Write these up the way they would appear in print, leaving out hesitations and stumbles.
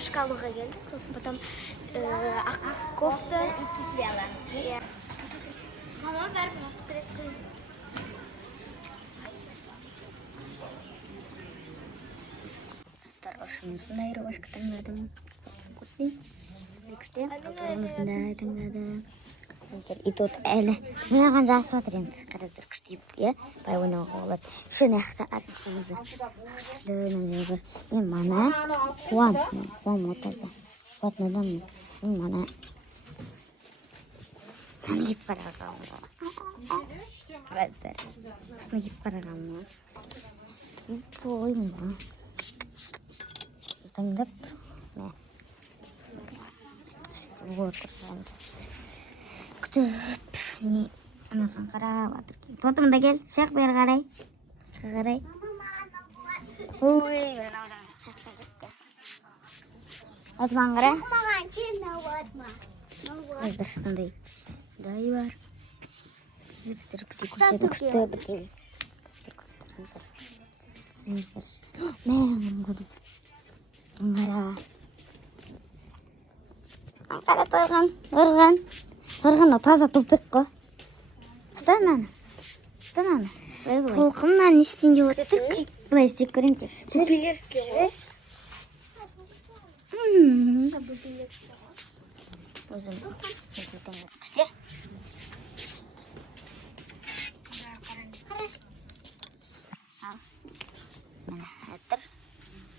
рубашка алуға келдік. Сосын потом ақ кофта и туфли аламыз. Мама бәрібір асып кетеді. Осындай рубашка таңдадым. Көрсей. Күшті. Осындай таңдадым. И тут әлі маған жақсы батыр енді. Қараздыр күшті еп, бай ойнауға болады. Шын аяқта артықсаңызды. Мен мана қуам отазы. Қуатын адамын. Мен мана Қаны кеп қарағанмын. Қараздыр. Қысына кеп қарағанмын. Ойым ба. Таңдап. Күтіп, анаған қарап атыр. Тотым да кел, шақ бер қарай. Қарай. Ой, Осман қара. Маған кені отма. Қыздырсындай дай бар. Күтір күшті бітел. Мен көріп. Қара тойған, ұрған таза тупек қой. Ұстан аны. Толқымнан не істейін деп отырсың? Бұлай істеп көрем де. Бупилерский ғой. Өзім күште.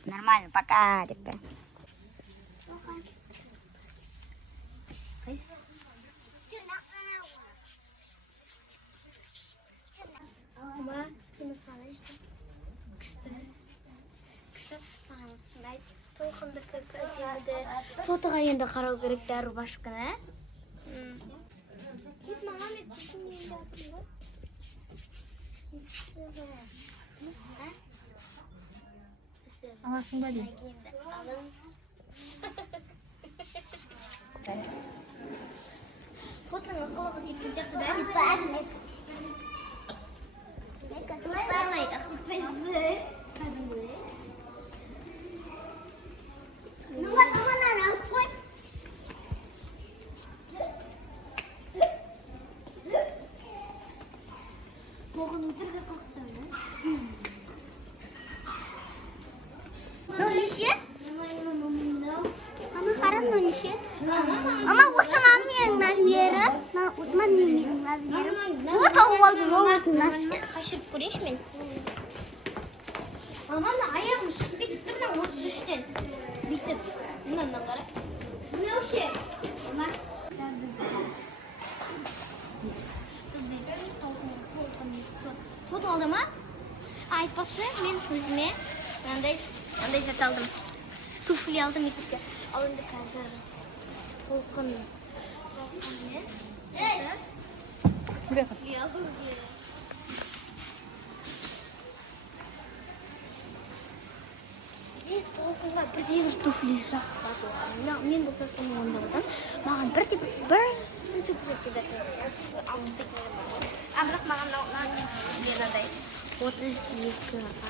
Нормально, пока, деп бе. Ama Yunus'tan işte. Kışta mаған осындай толқынды көкөтемді. Фотоға енді қарау керек дәрі рубашканы. Кет маған етшісін енді атымды. Аласың ба дейм? Аламыз. Фотоның ақылығы кеткен сияқты да? Балай, ақылпызы. Боғын өтірге қоқтамын. Нөліше? Ама қарам нөліше? Ама Осман менің назмері. Осман менің назмері. О, тауып алдым, олардың назмері. Қашырып көреш мен. Маманы аяғым шығып кетіп тұрмын 33-тен. Бүйтіп, мұнан қара. Нөліше? Ама. Фото алды ма? Айтпашы, мен өзіме мынандай зат алдым. Туфли алдым мектепке. Ал енді қазір толқын мен. Туфли алдым. Бес толқынға бірдей туфли жақпады. Мен болса соны орындап маған бірінші күзетке дәтін алпыс екілері бар. Бірақ маған мынандай 32 асында.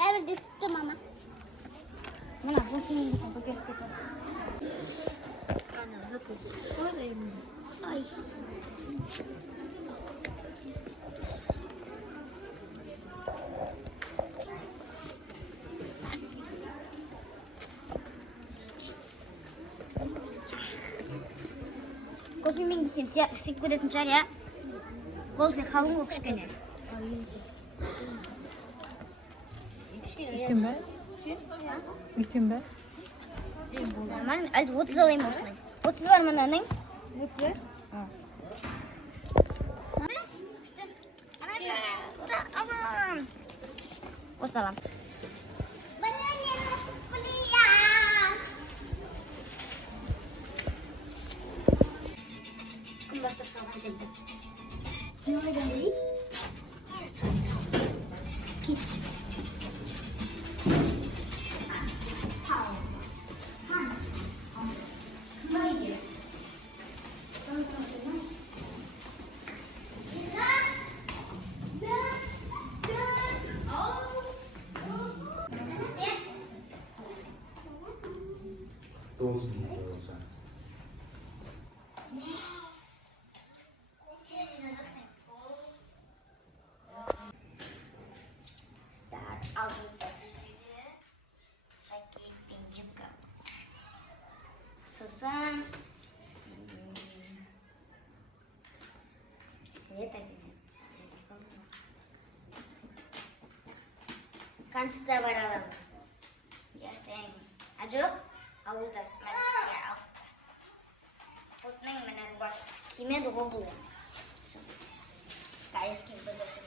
Бәрі десіпті, мама. Мына, бұл сенен десің, көтеріп кетеді. Ана, сфорайым. Ай. Кофемен кисем, істеп көретін шығар, я? Кофе қалың болып кішкене. Үлкен бе? Нормально, әлді 30 алайым осынай. 30 бар мұнаның? 30? Ура, аман! Осы алам. Кім бастырсам қажетті? Не ойдан дейін? Кет. Todos olsa. Start out sakit juga. Susah. Lihat aja. Kan sudah beralam. Ya, teng. Ajo, avulda. Ya, avulda. Otning menar baş. Kime doğdu? Kayak kim böyle.